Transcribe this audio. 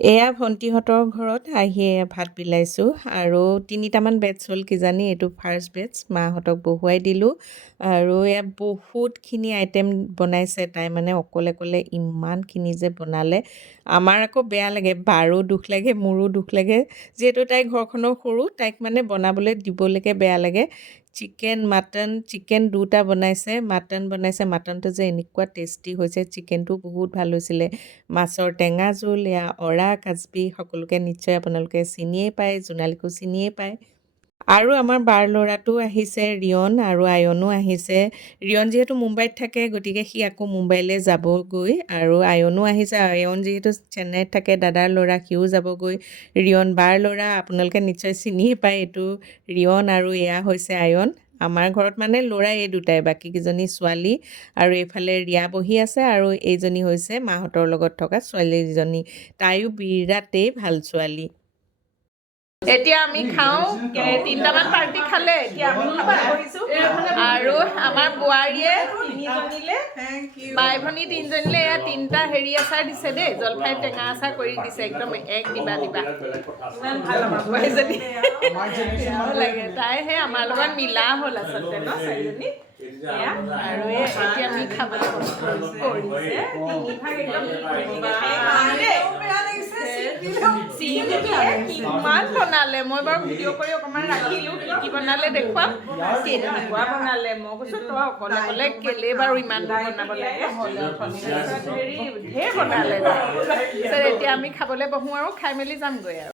এয়া ভণ্টিহঁতৰ ঘৰত আহি ভাত বিলাইছোঁ আৰু 3টামান বেটছ হ'ল কিজানি এইটো ফাৰ্ষ্ট বেটছ মাহঁতক বহুৱাই দিলোঁ আৰু এয়া বহুতখিনি আইটেম বনাইছে তাই মানে অকলে ইমানখিনি যে বনালে আমাৰ আকৌ বেয়া লাগে বাৰো দুখ লাগে মোৰো দুখ লাগে যিহেতু তাই ঘৰখনৰ সৰু তাইক মানে বনাবলৈ দিবলৈকে বেয়া লাগে চিকেন দুটা বনাইছে মাটনটো যে এনেকুৱা টেষ্টি হৈছে চিকেনটো বহুত ভাল হৈছিলে মাছৰ টেঙা জোল এয়া অৰা কাজবি সকলোকে নিশ্চয় আপোনালোকে চিনিয়ে পায় জোনালীকো চিনিয়ে পায় আৰু আমাৰ বাৰ ল'ৰাটো আহিছে ৰিয়ন আৰু আয়নো আহিছে ৰিয়ন যিহেতু মুম্বাইত থাকে গতিকে সি আকৌ মুম্বাইলৈ যাবগৈ আৰু আয়নো আহিছে আয়ন যিহেতু চেন্নাইত থাকে দাদাৰ ল'ৰা সিও যাবগৈ ৰিয়ন বাৰ ল'ৰা আপোনালোকে নিশ্চয় চিনিয়ে পায় এইটো ৰিয়ন আৰু এয়া হৈছে আয়ন আমাৰ ঘৰত মানে ল'ৰা এই দুটাই বাকীকেইজনী ছোৱালী আৰু এইফালে ৰিয়া বহি আছে আৰু এইজনী হৈছে মাহঁতৰ লগত থকা ছোৱালীজনী তাইও বিৰাটেই ভাল ছোৱালী এতিয়া আমি খাওঁ 3টামান পাৰ্টি খালে এতিয়া আমি খাব বহিছোঁ আৰু আমাৰ বোৱাৰীয়ে তিনিজনীলে বাই ভনী তিনিজনীলে এয়া 3টা হেৰি আচাৰ দিছে দেই জলফাই টেঙা আচাৰ কৰি দিছে একদম এক দিবা ইমান ভাল আমাৰ বোৱাৰীজনী বেয়াও লাগে তাই সেই আমাৰ লগত মিলা হ'ল আচলতে ন চাৰিজনী আৰু এতিয়া আমি খাবলৈ কৰিছে কিমান বনালে মই বাৰু ভিডিঅ' কৰি অকণমান ৰাখিলোঁ কি বনালে দেখুৱাম কেনেকুৱা বনালে মই কৈছোঁ তই অকলে কেলে বাৰু ইমান বনাব লাগে হেৰি ঢেৰ বনালে এতিয়া আমি খাবলৈ বহোঁ আৰু খাই মেলি যামগৈ আৰু